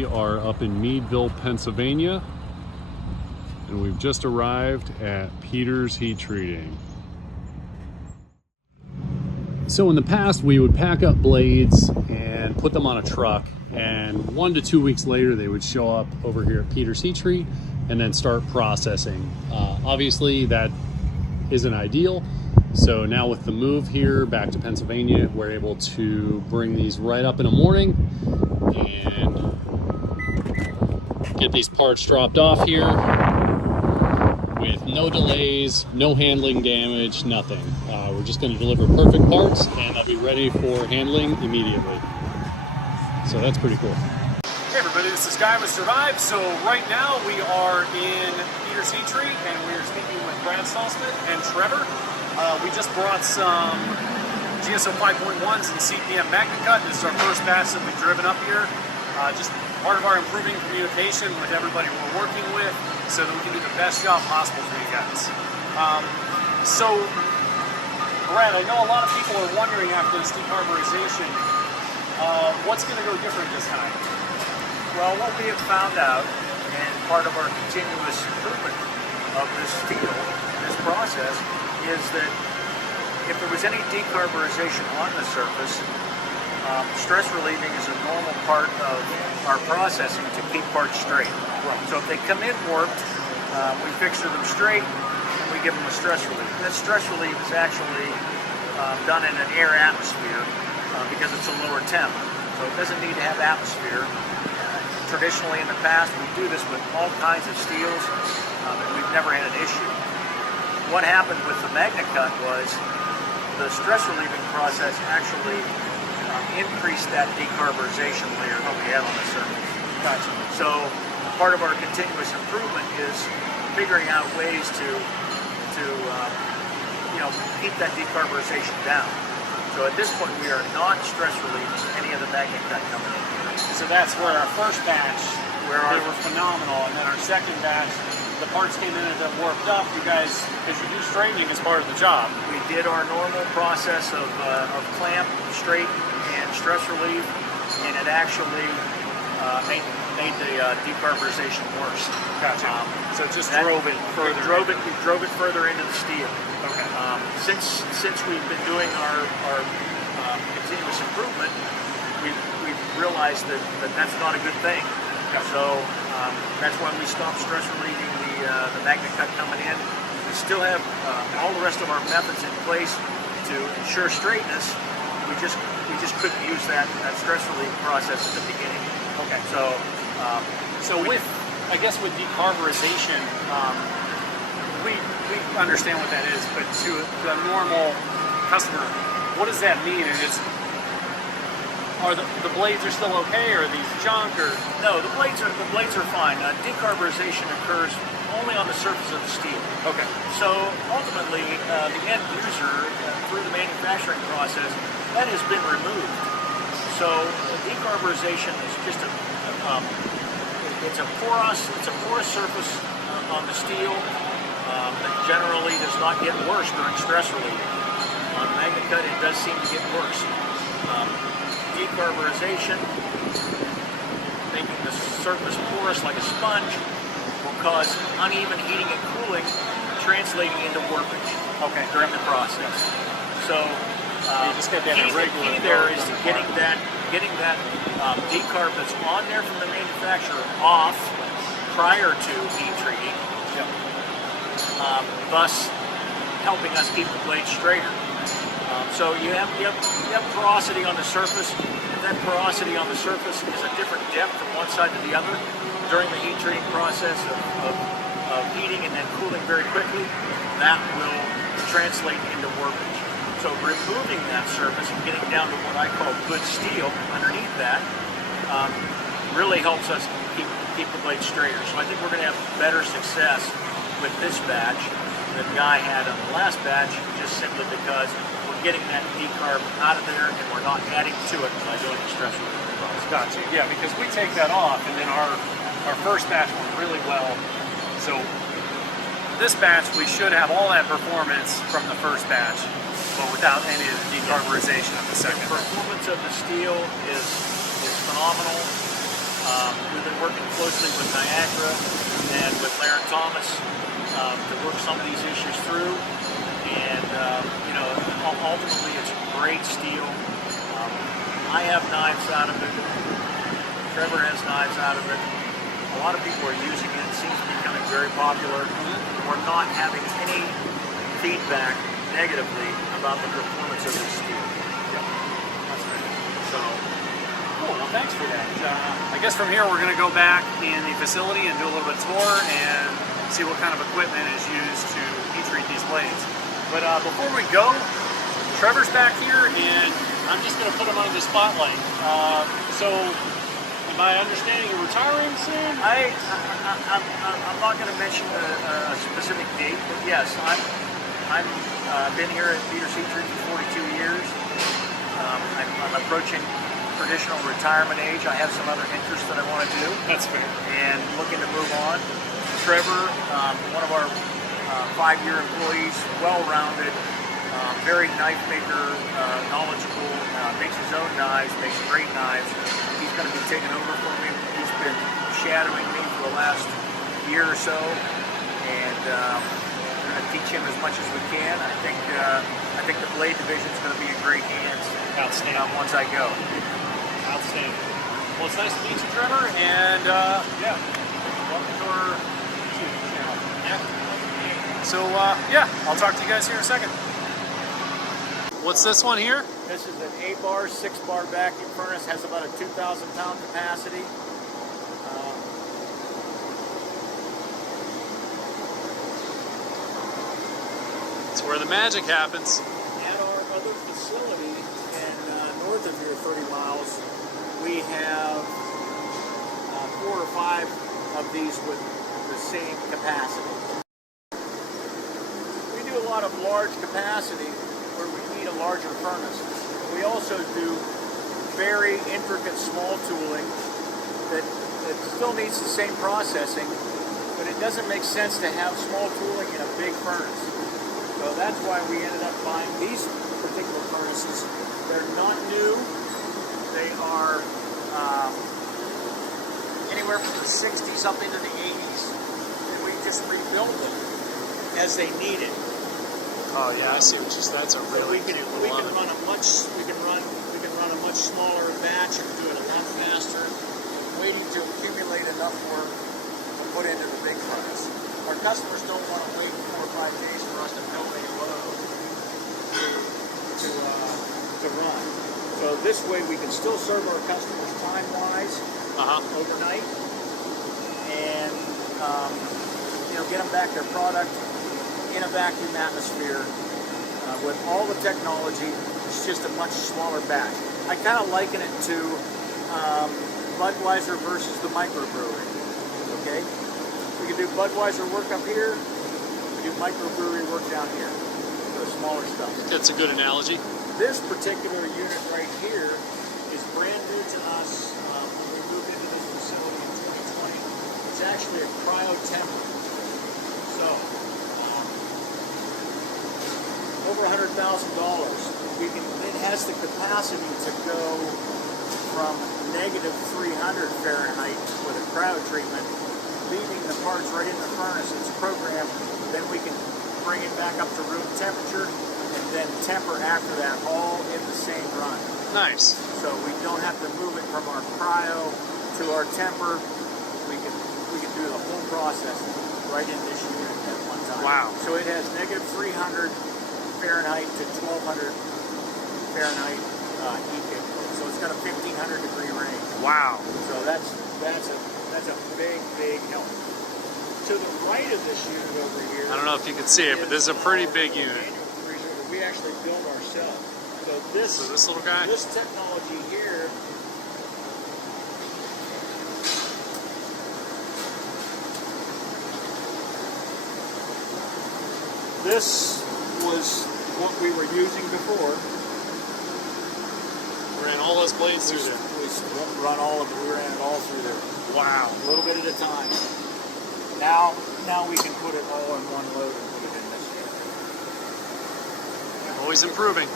We are up in Meadville, Pennsylvania, and we've just arrived at Peter's Heat Treating. So in the past, we would pack up blades and put them on a truck, and 1 to 2 weeks later, they would show up over here at Peter's Heat Treat and then start processing. Obviously, that isn't ideal. So now with the move here back to Pennsylvania, we're able to bring these right up in the morning and get these parts dropped off here with no delays, no handling damage, nothing. We're just going to deliver perfect parts and they'll be ready for handling immediately. So that's pretty cool. Hey everybody, this is Guy with Survive. So right now we are in Peter's Heat Treat and we are speaking with Brad Salzman and Trevor. We just brought some GSO 5.1s and CPM MagnaCut. This is our first batch that we've driven up here. Just part of our improving communication with everybody we're working with so that we can do the best job possible for you guys. So, Brad, I know a lot of people are wondering after this decarburization, what's going to go different this time? Well, what we have found out, and part of our continuous improvement of this steel, this process, is that if there was any decarburization on the surface, stress relieving is a normal part of our processing to keep parts straight. Right. So if they come in warped, we fixture them straight and we give them a stress relief. And that stress relief is actually done in an air atmosphere because it's a lower temp. So it doesn't need to have atmosphere. Traditionally in the past, we do this with all kinds of steels and we've never had an issue. What happened with the MagnaCut was the stress relieving process actually increased that decarburization layer that we have on the surface. Gotcha. So part of our continuous improvement is figuring out ways to keep that decarburization down. So at this point, we are not stress relieving any of the MagnaCut coming in here. So that's where our first batch, they were phenomenal, and then our second batch, the parts came in and then warped up. You guys, because you do straightening as part of the job. We did our normal process of clamp, straight, and stress relief, and it actually made the decarburization worse. Gotcha. So it just drove it further. We drove it further into the steel. Okay. Since we've been doing our continuous improvement, we've realized that that's not a good thing. Gotcha. So that's why we stopped stress relieving the MagnaCut coming in. We still have all the rest of our methods in place to ensure straightness. We just couldn't use that stress relief process at the beginning. Okay. So with decarburization, we understand what that is, but to the normal customer, what does that mean? And are the blades are still okay, or are these junk, or? No, the blades are fine. Decarburization occurs only on the surface of the steel. Okay. So ultimately, the end user, through the manufacturing process, that has been removed. So decarburization is just it's a porous surface on the steel that generally does not get worse during stress relief. On MagnaCut, it does seem to get worse. Decarburization, making the surface porous like a sponge, will cause uneven heating and cooling, translating into warpage. Okay. During the process. So you just get that irregular. The key there is getting that decarb that's on there from the manufacturer off prior to heat treating. Yep. Thus helping us keep the blade straighter. So you have porosity on the surface. If that porosity on the surface is a different depth from one side to the other during the heat treating process of heating and then cooling very quickly, that will translate into warpage. So removing that surface and getting down to what I call good steel underneath that really helps us keep the blade straighter. So I think we're going to have better success with this batch than Guy had on the last batch, just simply because we're getting that decarb out of there and we're not adding to it by doing the stress relief process. Gotcha. Yeah, because we take that off, and then our first batch went really well. So this batch, we should have all that performance from the first batch, but without any of the decarburization of the second. The performance of the steel is phenomenal. We working closely with Niagara and with Larry Thomas to work some of these issues through. And you know, ultimately, it's great steel. I have knives out of it. Trevor has knives out of it. A lot of people are using it. It seems to be becoming very popular. We're not having any feedback negatively about the performance of this steel. Yep. That's right. So, cool. Well, thanks for that. I guess from here we're going to go back in the facility and do a little bit of tour and see what kind of equipment is used to heat treat these blades. But before we go, Trevor's back here, and I'm just going to put him under the spotlight. So, am I understanding you're retiring soon? I'm not going to mention a specific date, but yes, I'm been here at Peter Seatree for 42 years. I'm approaching traditional retirement age. I have some other interests that I want to do. That's fair. And looking to move on. Trevor, one of our 5-year employees, well-rounded, very knife maker, knowledgeable, makes his own knives, makes great knives. He's going to be taking over for me. He's been shadowing me for the last year or so, and we're going to teach him as much as we can. I think the blade division is going to be in great hands. Outstanding. Once I go. Outstanding. Well, it's nice to meet you, Trevor, and yeah, welcome to our YouTube channel. Yeah. So yeah, I'll talk to you guys here in a second. What's this one here? This is an 8-bar, 6-bar vacuum furnace. Has about a 2,000-pound capacity. It's where the magic happens. At our other facility in north of here, 30 miles, we have 4 or 5 of these with the same capacity. We do a lot of large capacity where we need a larger furnace. We also do very intricate small tooling that still needs the same processing, but it doesn't make sense to have small tooling in a big furnace. So that's why we ended up buying these particular furnaces. They're not new. They are anywhere from the 60-something to the 80s. And we just rebuilt them as they needed. Oh yeah, I see what you said. That's a really we can run a much smaller batch and do it a lot faster, waiting to accumulate enough work to put into the big furnace. Our customers don't want to wait 4 or 5 days for us to build a load to run. So this way we can still serve our customers time-wise overnight, and get them back their product in a vacuum atmosphere with all the technology. It's just a much smaller batch. I kind of liken it to Budweiser versus the microbrewery. Okay, we can do Budweiser work up here. We do microbrewery work down here. The smaller stuff. That's a good analogy. This particular unit right here is brand new to us. When we moved into this facility in 2020, it's actually a cryo temper. So. Over $100,000. It has the capacity to go from -300 Fahrenheit with a cryo treatment, leaving the parts right in the furnace. It's programmed. Then we can bring it back up to room temperature and then temper after that, all in the same run. Nice. So we don't have to move it from our cryo to our temper. We can do the whole process right in this unit at one time. Wow. So it has -300 Fahrenheit to 1200 Fahrenheit heat capability. So it's got a 1500 degree range. Wow. So that's a big help. To the right of this unit over here, I don't know if you can see it, but this is a pretty big unit. Manual freezer that we actually build ourselves. So this little guy? This technology here this was what we were using before. We ran all those blades through there. We run all of it. We ran it all through there. Wow. A little bit at a time. Now we can put it all in one load and put it in this unit. Always improving.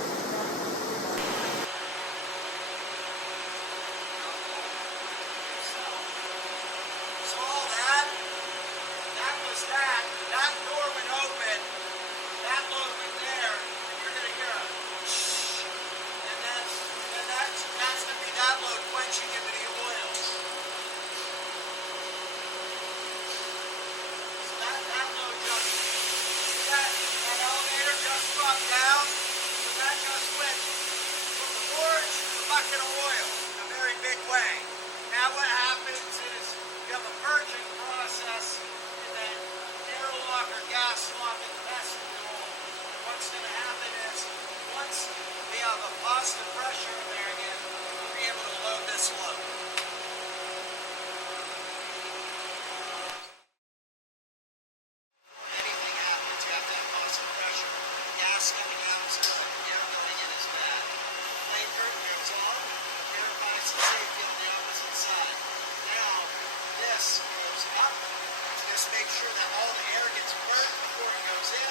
swap or gas swap in the vestibule, what's going to happen is once we have a positive pressure in there again, we'll be able to load this load. Anything happens, you have to have positive pressure. Gas coming out so that the air going in is bad. Flame curtain comes on, air finds the safety on the opposite side. Now, this goes up. Just make sure that all the air gets burnt before it goes in,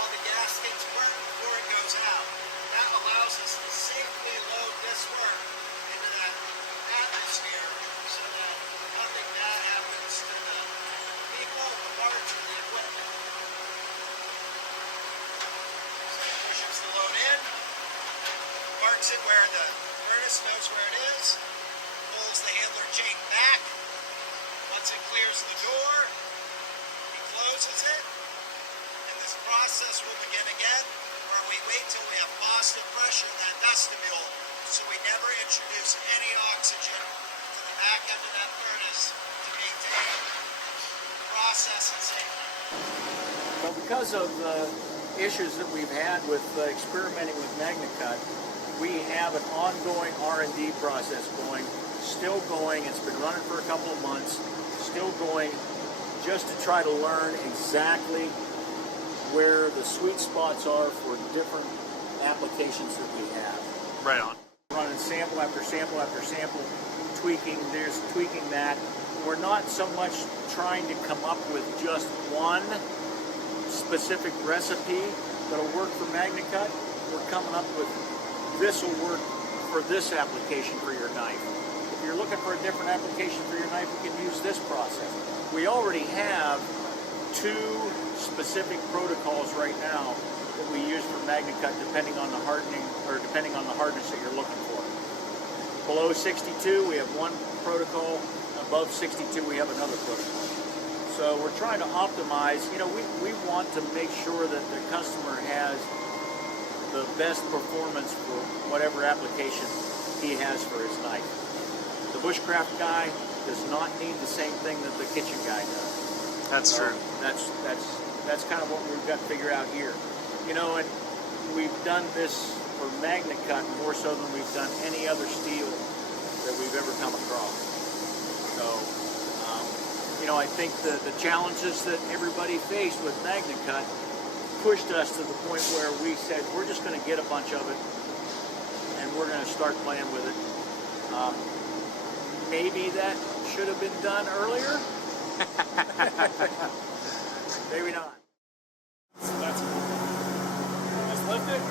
all the gas gets burnt before it goes out. That allows us to safely load this work into that atmosphere so that nothing bad happens to the people, the parts, or the equipment. So it pushes the load in, parks it where the furnace knows where it is, pulls the handler chain back. Once it clears the door, he closes it, and this process will begin again, where we wait till we have positive pressure in that vestibule, so we never introduce any oxygen to the back end of that furnace to maintain the process and safety. But because of the issues that we've had with experimenting with MagnaCut, we have an ongoing R&D process still going. It's been running for a couple of months, still going, just to try to learn exactly where the sweet spots are for different applications that we have. Right on. Running sample after sample after sample, tweaking this, tweaking that. We're not so much trying to come up with just one specific recipe that'll work for MagnaCut. We're coming up with this will work for this application for your knife. If you're looking for a different application for your knife, you can use this process. We already have 2 specific protocols right now that we use for MagnaCut depending on the hardening or depending on the hardness that you're looking for. Below 62 we have one protocol, above 62 we have another protocol. So we're trying to optimize, we want to make sure that the customer has the best performance for whatever application he has for his knife. The bushcraft guy does not need the same thing that the kitchen guy does. That's true. That's kind of what we've got to figure out here. And we've done this for MagnaCut more so than we've done any other steel that we've ever come across. So, I think the challenges that everybody faced with MagnaCut pushed us to the point where we said, we're just going to get a bunch of it and we're going to start playing with it. Maybe that should have been done earlier. Maybe not. So that's cool. Let's lift it.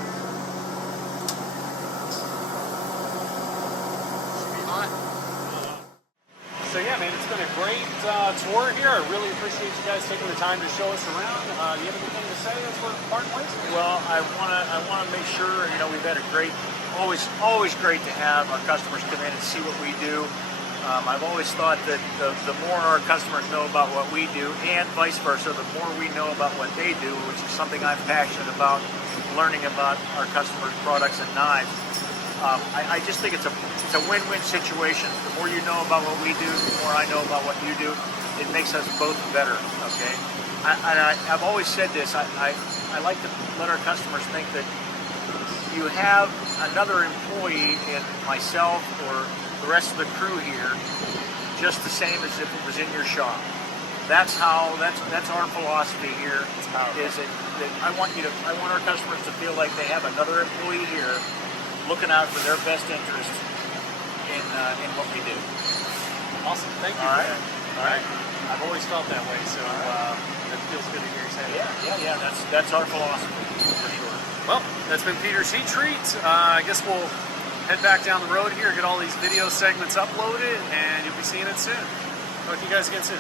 Should be hot. So yeah, man, it's been a great tour here. I really appreciate you guys taking the time to show us around. Do you have anything to say as we're parting ways? Well, I wanna make sure we've had a great, always great to have our customers come in and see what we do. I've always thought that the more our customers know about what we do, and vice versa, the more we know about what they do, which is something I'm passionate about, learning about our customers' products and knives. I just think it's a win-win situation. The more you know about what we do, the more I know about what you do. It makes us both better, okay? I've always said this, I like to let our customers think that you have another employee in myself or the rest of the crew here, just the same as if it was in your shop. That's our philosophy here. Is that I want our customers to feel like they have another employee here, looking out for their best interest in what we do. Awesome, thank you. All right. I've always felt that way, so it feels good to hear you say that. Yeah. That's our philosophy for sure. Well, that's been Peter's Heat Treat. I guess we'll head back down the road here, get all these video segments uploaded, and you'll be seeing it soon. Talk to you guys again soon.